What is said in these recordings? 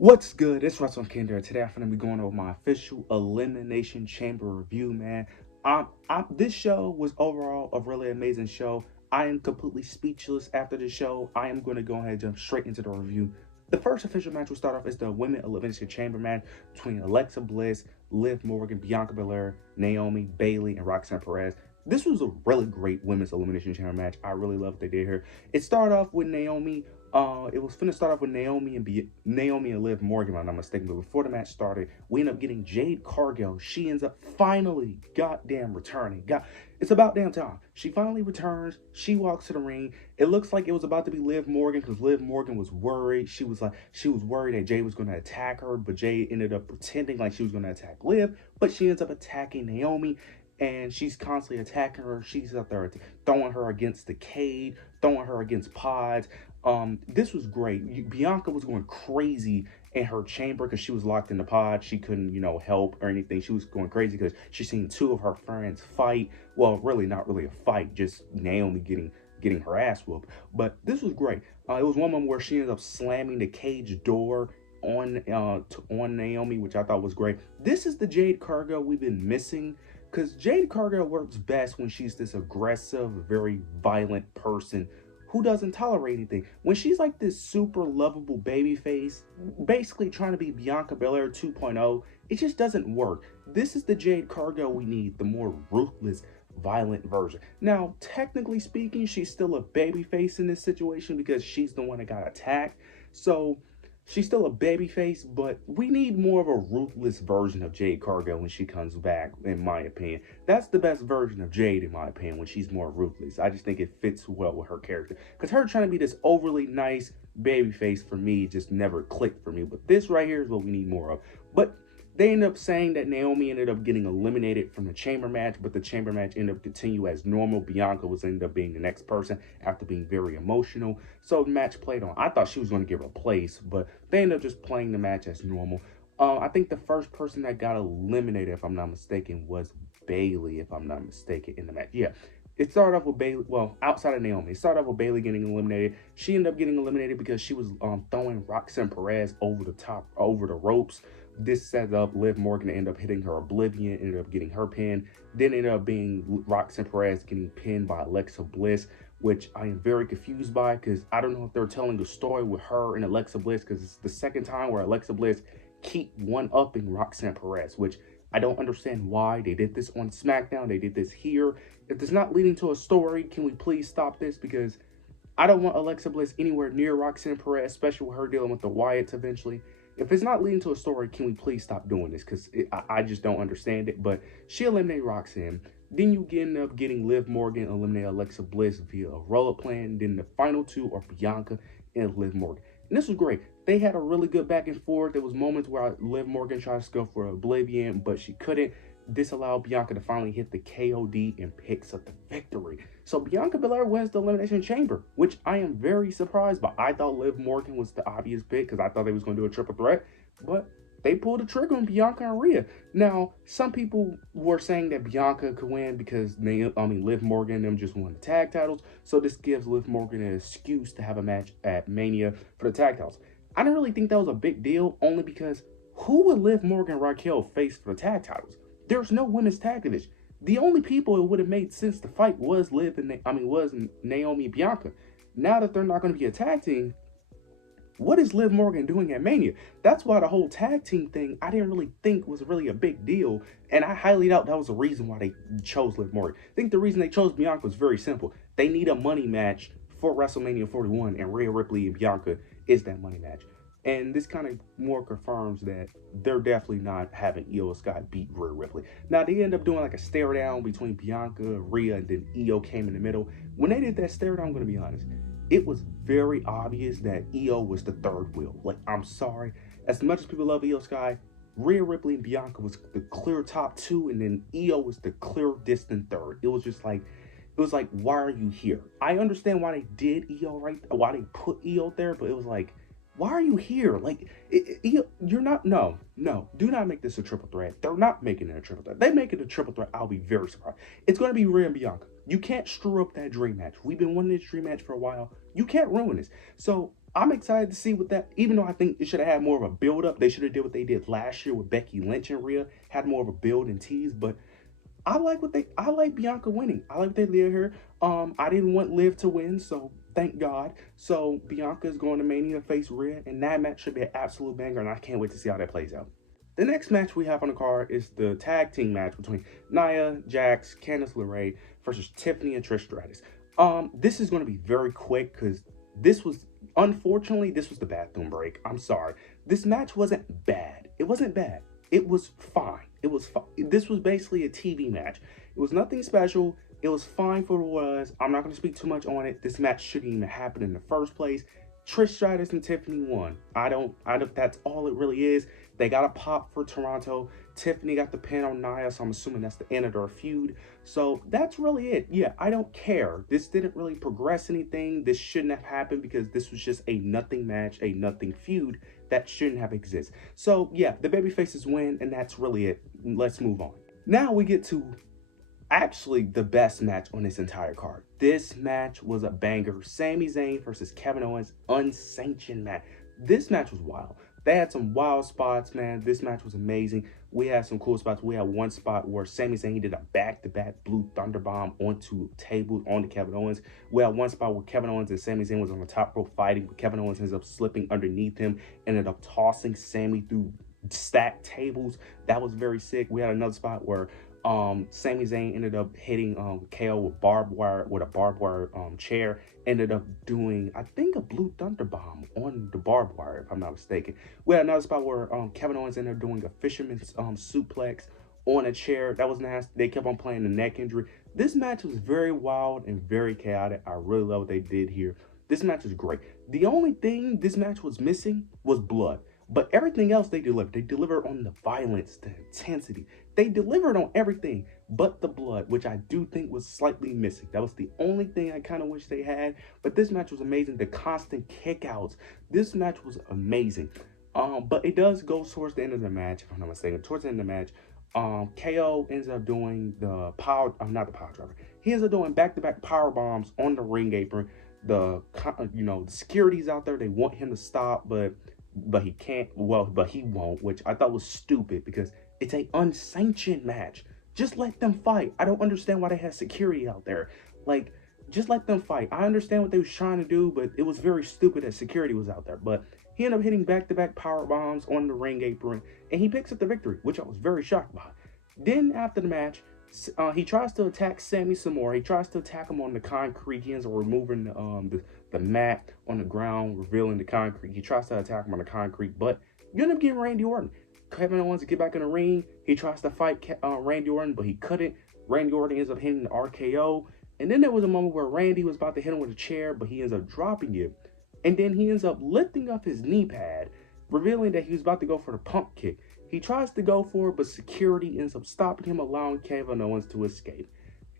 What's good? It's Russell Kinder. Today I'm gonna be going over my official Elimination Chamber review, man. This show was overall a really amazing show. I am completely speechless after the show. I am going to go ahead and jump straight into the review. The first official match we'll start off is the Women Elimination Chamber match between Alexa Bliss, Liv Morgan, Bianca Belair, Naomi, Bayley, and Roxanne Perez. This was a really great Women's Elimination Chamber match. I really love what they did here. It started off with Naomi. It was finna start off with Naomi and Liv Morgan, if I'm not mistaken. But before the match started, we end up getting Jade Cargill. She ends up finally goddamn returning. It's about damn time. She finally returns. She walks to the ring. It looks like it was about to be Liv Morgan because Liv Morgan was worried. She was worried that Jade was gonna attack her, but Jade ended up pretending like she was gonna attack Liv, but she ends up attacking Naomi. And she's constantly attacking her. She's out there throwing her against the cage, throwing her against pods. This was great. Bianca was going crazy in her chamber because she was locked in the pod. She couldn't, help or anything. She was going crazy because she seen two of her friends fight. Well, really not really a fight, just Naomi getting her ass whooped. But this was great. It was one moment where she ended up slamming the cage door on Naomi, which I thought was great. This is the Jade Cargill we've been missing. Because Jade Cargill works best when she's this aggressive, very violent person who doesn't tolerate anything. When she's like this super lovable baby face, basically trying to be Bianca Belair 2.0, it just doesn't work. This is the Jade Cargill we need, the more ruthless, violent version. Now, technically speaking, she's still a baby face in this situation because she's the one that got attacked. So she's still a babyface, but we need more of a ruthless version of Jade Cargill when she comes back, in my opinion. That's the best version of Jade, in my opinion, when she's more ruthless. I just think it fits well with her character. Because her trying to be this overly nice babyface, for me, just never clicked for me. But this right here is what we need more of. But they ended up saying that Naomi ended up getting eliminated from the chamber match, but the chamber match ended up continue as normal. Bianca was ended up being the next person after being very emotional. So the match played on. I thought she was going to get replaced, but they ended up just playing the match as normal. I think the first person that got eliminated, if I'm not mistaken, was Bayley, if I'm not mistaken, in the match. Yeah. It started off with Bayley, well, outside of Naomi. It started off with Bayley getting eliminated. She ended up getting eliminated because she was throwing Roxanne Perez over the ropes. This set up Liv Morgan to end up hitting her Oblivion, ended up getting her pin. Then ended up being Roxanne Perez getting pinned by Alexa Bliss, which I am very confused by because I don't know if they're telling a story with her and Alexa Bliss because it's the second time where Alexa Bliss keep one-upping Roxanne Perez, which I don't understand why. They did this on SmackDown. They did this here. If it's not leading to a story, can we please stop this? Because I don't want Alexa Bliss anywhere near Roxanne Perez, especially with her dealing with the Wyatts eventually. If it's not leading to a story, can we please stop doing this? Because I just don't understand it. But she eliminated Roxanne. Then you end up getting Liv Morgan eliminate Alexa Bliss via a roll-up plan. Then the final two are Bianca and Liv Morgan. And this was great. They had a really good back and forth. There was moments where Liv Morgan tried to go for Oblivion, but she couldn't. This allowed Bianca to finally hit the KOD and picks up the victory. So Bianca Belair wins the Elimination Chamber, which I am very surprised by. I thought Liv Morgan was the obvious pick because I thought they was going to do a triple threat, but they pulled the trigger on Bianca and Rhea. Now, some people were saying that Bianca could win because Liv Morgan and them just won the tag titles. So this gives Liv Morgan an excuse to have a match at Mania for the tag titles. I didn't really think that was a big deal, only because who would Liv Morgan and Raquel face for the tag titles? There's no women's tag division. The only people it would have made sense to fight was Naomi and Bianca. Now that they're not going to be a tag team, what is Liv Morgan doing at Mania? That's why the whole tag team thing I didn't really think was really a big deal, and I highly doubt that was the reason why they chose Liv Morgan. I think the reason they chose Bianca was very simple. They need a money match for WrestleMania 41, and Rhea Ripley and Bianca is that money match. And this kind of more confirms that they're definitely not having Io Sky beat Rhea Ripley. Now, they end up doing like a stare down between Bianca, Rhea, and then Io came in the middle. When they did that stare down, I'm going to be honest, it was very obvious that Io was the third wheel. Like, I'm sorry. As much as people love Io Sky, Rhea Ripley and Bianca was the clear top two, and then Io was the clear distant third. It was like, why are you here? I understand why they did Io why they put Io there, but it was like, why are you here? Like, you're not, no, do not make this a triple threat. They're not making it a triple threat. They make it a triple threat, I'll be very surprised. It's going to be Rhea and Bianca. You can't screw up that dream match. We've been wanting this dream match for a while. You can't ruin this. So I'm excited to see what that, even though I think it should have had more of a build up, they should have did what they did last year with Becky Lynch and Rhea, had more of a build and tease, but I like Bianca winning. I like what they did here. I didn't want Liv to win, so thank God. So Bianca is going to Mania to face Rhea, and that match should be an absolute banger, and I can't wait to see how that plays out. The next match we have on the card is the tag team match between Nia Jax, Candice LeRae versus Tiffany and Trish Stratus. This is going to be very quick because this was, unfortunately, this was the bathroom break. I'm sorry. This match wasn't bad. It wasn't bad. It was fine. It was fine. This was basically a TV match. It was nothing special. It was fine for what it was. I'm not going to speak too much on it. This match shouldn't even happen in the first place. Trish Stratus and Tiffany won. I don't, that's all it really is. They got a pop for Toronto. Tiffany got the pin on Nia, so I'm assuming that's the end of their feud. So that's really it. Yeah, I don't care. This didn't really progress anything. This shouldn't have happened because this was just a nothing match, a nothing feud that shouldn't have existed. So yeah, the babyfaces win, and that's really it. Let's move on. Now we get to actually the best match on this entire card. This match was a banger. Sami Zayn versus Kevin Owens, unsanctioned match. This match was wild. They had some wild spots, man. This match was amazing. We had some cool spots. We had one spot where Sami Zayn did a back-to-back blue thunder bomb onto a table onto Kevin Owens. We had one spot where Kevin Owens and Sami Zayn was on the top rope fighting, but Kevin Owens ends up slipping underneath him, ended up tossing Sami through stacked tables. That was very sick. We had another spot where Sami Zayn ended up hitting KO with a barbed wire chair. Ended up doing, I think, a blue thunder bomb on the barbed wire, if I'm not mistaken. We had another spot where Kevin Owens ended up doing a fisherman's suplex on a chair. That was nasty. They kept on playing the neck injury. This match was very wild and very chaotic. I really love what they did here. This match was great. The only thing this match was missing was blood. But everything else they delivered. They delivered on the violence, the intensity. They delivered on everything but the blood, which I do think was slightly missing. That was the only thing I kind of wish they had. But this match was amazing. The constant kickouts. This match was amazing. But it does go towards the end of the match, if I'm not mistaken. Towards the end of the match, KO ends up doing the power, not the power driver. He ends up doing back-to-back power bombs on the ring apron. The security's out there. They want him to stop, but he can't. Well, but he won't, which I thought was stupid because it's an unsanctioned match. Just let them fight. I don't understand why they had security out there. Like, just let them fight. I understand what they was trying to do, but it was very stupid that security was out there. But he ended up hitting back-to-back power bombs on the ring apron, and he picks up the victory, which I was very shocked by. Then after the match, he tries to attack Sami some more. He tries to attack him on the concrete. He ends up removing the mat on the ground, revealing the concrete. He tries to attack him on the concrete, but you end up getting Randy Orton. Kevin Owens to get back in the ring. He tries to fight Randy Orton, but he couldn't. Randy Orton ends up hitting the RKO. And then there was a moment where Randy was about to hit him with a chair, but he ends up dropping it. And then he ends up lifting up his knee pad, revealing that he was about to go for the pump kick. He tries to go for it, but security ends up stopping him, allowing Kevin Owens to escape.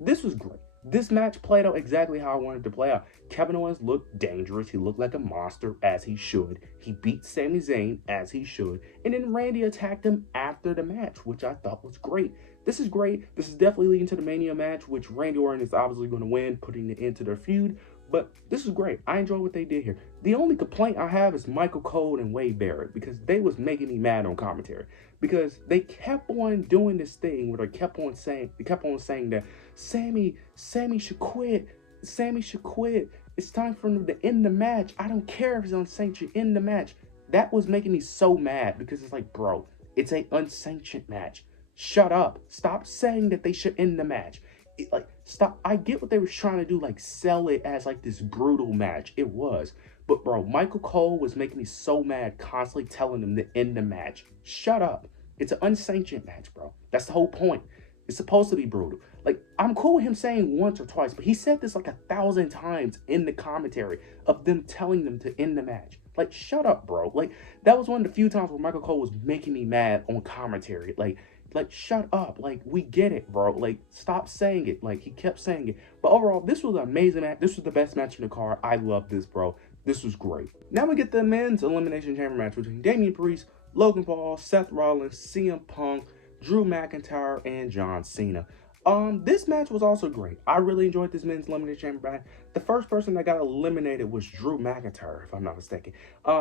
This was great. This match played out exactly how I wanted to play out. Kevin Owens looked dangerous. He looked like a monster, as he should. He beat Sami Zayn, as he should. And then Randy attacked him after the match, which I thought was great. This is great. This is definitely leading to the Mania match, which Randy Orton is obviously going to win, putting it into their feud. But this is great. I enjoy what they did here. The only complaint I have is Michael Cole and Wade Barrett, because they was making me mad on commentary. Because they kept on doing this thing where they kept on saying that Sammy should quit. Sammy should quit. It's time for him to end the match. I don't care if it's unsanctioned. End the match. That was making me so mad because it's like, bro, it's an unsanctioned match. Shut up. Stop saying that they should end the match. Stop. I get what they were trying to do, like sell it as like this brutal match. It was. But bro, Michael Cole was making me so mad, constantly telling them to end the match. Shut up. It's an unsanctioned match, bro. That's the whole point. It's supposed to be brutal. Like, I'm cool with him saying once or twice, but he said this like 1,000 times in the commentary of them telling them to end the match. Like, shut up, bro. Like, that was one of the few times where Michael Cole was making me mad on commentary. Like, shut up. Like, we get it, bro. Like, stop saying it. Like, he kept saying it. But overall, this was an amazing match. This was the best match in the card. I love this, bro. This was great. Now we get the men's Elimination Chamber match between Damian Priest, Logan Paul, Seth Rollins, CM Punk, Drew McIntyre, and John Cena. This match was also great. I really enjoyed this men's elimination chamber match. The first person that got eliminated was Drew McIntyre, if I'm not mistaken.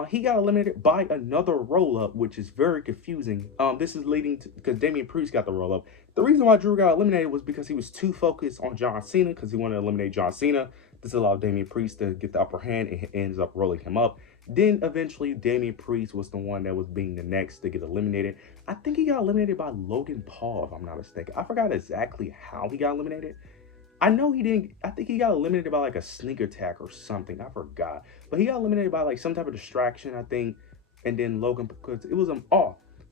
He got eliminated by another roll-up, which is very confusing. This is leading to, because Damian Priest got the roll-up. The reason why Drew got eliminated was because he was too focused on John Cena, because he wanted to eliminate John Cena. This allowed Damian Priest to get the upper hand, and ends up rolling him up. Then eventually Damian Priest was the one that was being the next to get eliminated. I think he got eliminated by Logan Paul, if I'm not mistaken. I forgot exactly how he got eliminated. I know he didn't. I think he got eliminated by like a sneak attack or something. I forgot. But he got eliminated by like some type of distraction, I think. And then Logan, because it was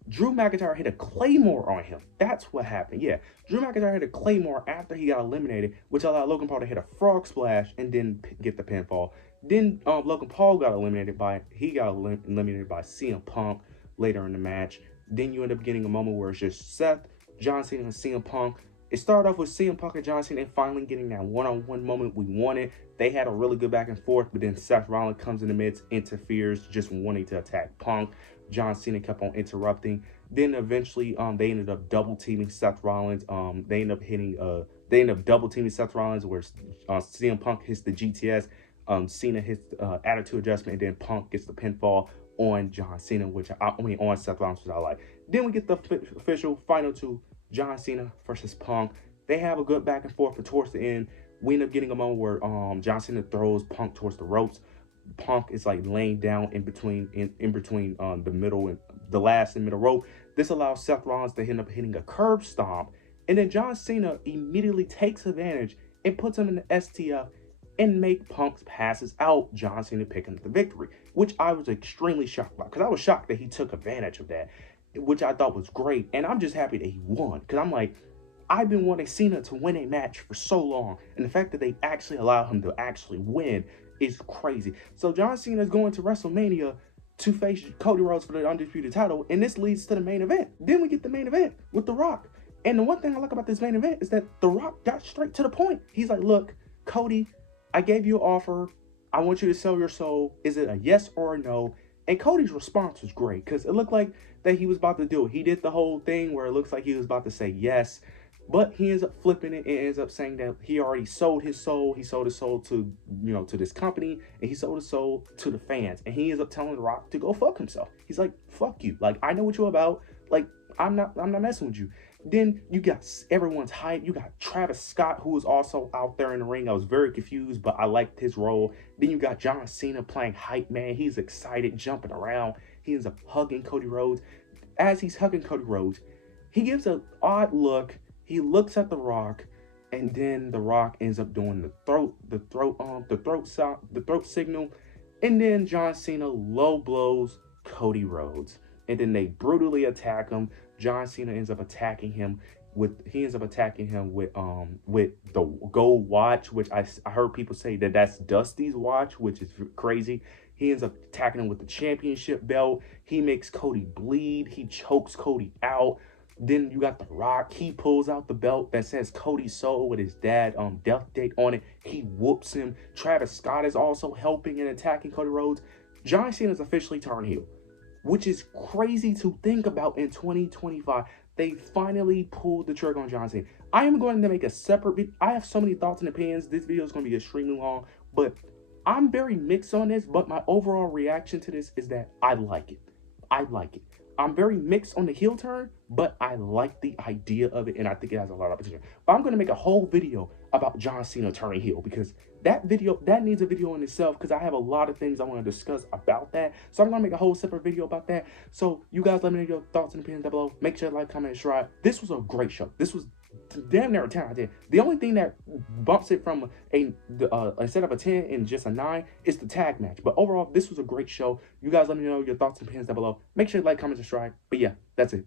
Drew McIntyre hit a Claymore on him. That's what happened. Yeah. Drew McIntyre hit a Claymore after he got eliminated, which allowed Logan Paul to hit a frog splash and then get the pinfall. Then Logan Paul got eliminated by CM Punk later in the match. Then you end up getting a moment where it's just Seth, John Cena, and CM Punk. It started off with CM Punk and John Cena and finally getting that one-on-one moment we wanted. They had a really good back and forth, but then Seth Rollins comes in the midst, interferes, just wanting to attack Punk. John Cena kept on interrupting. Then eventually, they ended up double teaming Seth Rollins. They ended up double teaming Seth Rollins, where CM Punk hits the GTS. Cena hits attitude adjustment, and then Punk gets the pinfall on John Cena, on Seth Rollins, which I like. Then we get the official final two, John Cena versus Punk. They have a good back and forth, but towards the end, we end up getting a moment where John Cena throws Punk towards the ropes. Punk is like laying down in between the middle and the last and middle rope. This allows Seth Rollins to end up hitting a curb stomp, and then John Cena immediately takes advantage and puts him in the STF and make Punk's passes out, John Cena picking up the victory, which I was extremely shocked about, because I was shocked that he took advantage of that, which I thought was great. And I'm just happy that he won, because I'm like, I've been wanting Cena to win a match for so long, and the fact that they actually allow him to actually win is crazy. So John Cena is going to WrestleMania to face Cody Rhodes for the undisputed title, and this leads to the main event. Then we get the main event with The Rock. And the one thing I like about this main event is that The Rock got straight to the point. He's like, look, Cody, I gave you an offer. I want you to sell your soul. Is it a yes or a no? And Cody's response was great, because it looked like that he was about to do it. He did the whole thing where it looks like he was about to say yes, but he ends up flipping it and ends up saying that he already sold his soul. He sold his soul to, to this company, and he sold his soul to the fans. And he ends up telling The Rock to go fuck himself. He's like, fuck you. Like, I know what you're about. Like, I'm not messing with you. Then you got everyone's hype. You got Travis Scott, who was also out there in the ring. I was very confused, but I liked his role. Then you got John Cena playing hype man. He's excited, jumping around. He ends up hugging Cody Rhodes. As he's hugging Cody Rhodes, he gives an odd look. He looks at The Rock, and then The Rock ends up doing the throat signal, and then John Cena low blows Cody Rhodes, and then they brutally attack him. John Cena ends up attacking him with the gold watch, which I heard people say that that's Dusty's watch, which is crazy. He ends up attacking him with the championship belt. He makes Cody bleed. He chokes Cody out. Then you got The Rock. He pulls out the belt that says Cody's soul with his dad death date on it. He whoops him. Travis Scott is also helping and attacking Cody Rhodes. John Cena is officially turned heel, which is crazy to think about in 2025. They finally pulled the trigger on John Cena. I am going to make a separate video. I have so many thoughts and opinions. This video is going to be extremely long, but I'm very mixed on this. But my overall reaction to this is that I like it. I like it. I'm very mixed on the heel turn, but I like the idea of it, and I think it has a lot of potential. But I'm going to make a whole video about John Cena turning heel, because that needs a video in itself, because I have a lot of things I want to discuss about that. So I'm going to make a whole separate video about that. So you guys let me know your thoughts and opinions down below. Make sure to like, comment, and subscribe. This was a great show. This was damn near a 10 out of 10. The only thing that bumps it from instead of a 10 and just a 9 is the tag match. But overall, this was a great show. You guys let me know your thoughts and opinions down below. Make sure to like, comment, and subscribe. But yeah, that's it.